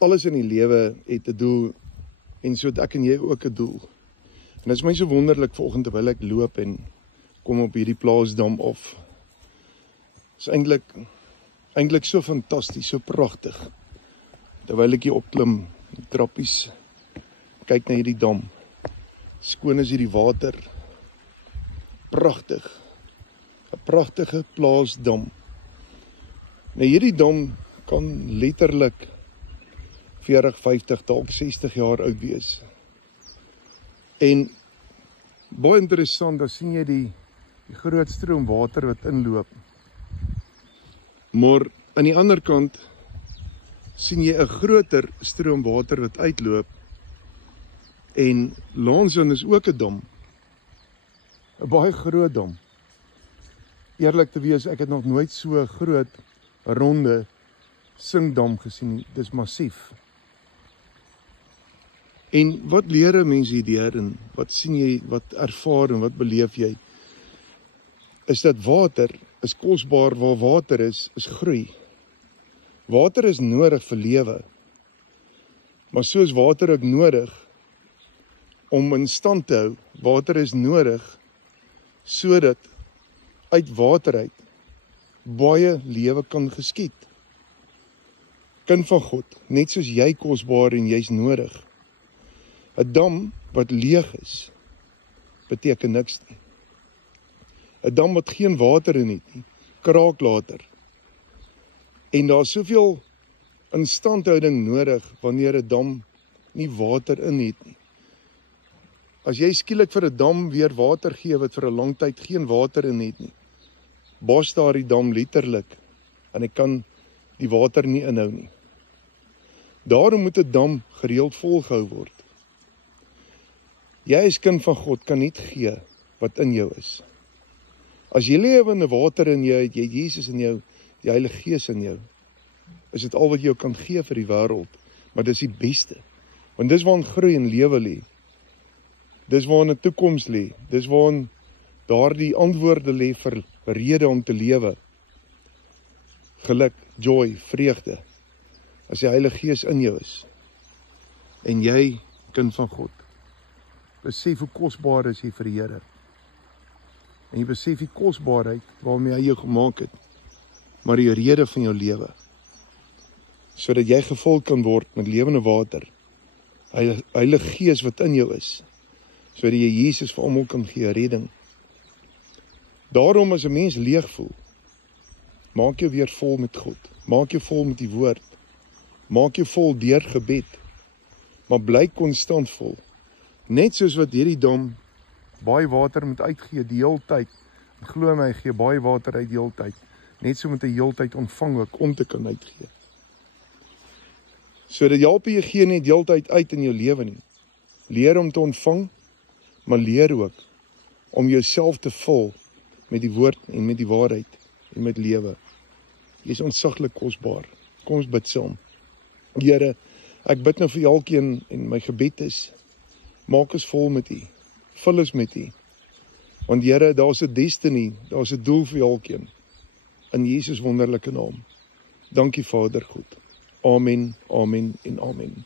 Alles in die lewe het 'n doel, en so het ek en jy ook 'n doel. En dit is my so wonderlik vanoggend terwyl ek loop en kom op hierdie plaasdam af. Dit is eintlik so fantasties, so pragtig. Terwyl ek hier opklim, die trappies, kyk na hierdie dam. Skoon is hierdie water. Pragtig. 'n Pragtige plaasdam. Nou hierdie dam kan letterlik 40, 50, dalk 60 jaar oud wees. En baie interessant, dan sien jy die groot stroom water wat inloop. Maar aan die ander kant sien jy 'n groter stroom water wat uitloop. En langs hom is ook 'n dam. 'n Baie groot dam. Eerlik te wees, ek het nog nooit so groot, ronde sinkdam gesien nie. Dis massief. En wat leer 'n mens hierdeur en wat sien jy, wat ervaar en wat beleef jy? Is dat water is kosbaar, waar water is groei. Water is nodig vir lewe. Maar so is water ook nodig om in stand te hou. Water is nodig sodat uit water uit baie lewe kan geskied. Kind van God, net soos jy kosbaar en jy's nodig. 'n Dam wat leeg is, beteken niks nie. 'n Dam wat geen water in het nie, kraak later. En daar is soveel instandhouding nodig wanneer 'n dam nie water in het nie. As jy skielik vir 'n dam weer water gee wat vir 'n lang tyd geen water in het nie, bars daar die dam letterlik en hy kan die water nie inhou nie. Daarom moet 'n dam gereeld volgehou word. Jy as kind van God kan net gee wat in jou is. As jy lewende water in jou het, jy Jesus in jou, die Heilige Gees in jou, is dit al wat jy kan gee vir die wêreld, maar dis die beste. Want dis waarin groei en lewe lê. Dis waarin 'n toekoms lê. Dis waarin daardie antwoorde lê vir rede om te lewe. Geluk, joy, vreugde. As die Heilige Gees in jou is. En jy, kind van God, besef hoe kosbaar is jy vir die Here. En jy besef die kosbaarheid waarmee hy jou gemaak het, maar die rede van jou lewe, sodat jy gevul kan word met lewende water, Heilige Gees wat in jou is, sodat jy Jesus vir almal kan gee redding. Daarom as 'n mens leeg voel, maak jou weer vol met God, maak jou vol met die woord, maak jou vol deur gebed, maar bly konstant vol. Net soos wat hierdie dam baie water moet uitgee die hele tyd. Glo my, hy gee baie water uit die hele tyd. Net so moet hy die hele tyd ontvang ook om te kan uitgee. So dat jy nie gee net die hele tyd uit in jou lewe nie. Leer om te ontvang, maar leer ook om jouself te vul met die woord en met die waarheid en met lewe. Jy is ontsaglik kosbaar. Kom ons bid saam. Here, ek bid nou vir elkeen en my gebed is, maak ons vol met U. Vul ons met U. Want Here, daar's 'n destiny, daar's 'n doel vir elkeen. In Jesus wonderlike naam. Dankie Vader goed. Amen, amen en amen.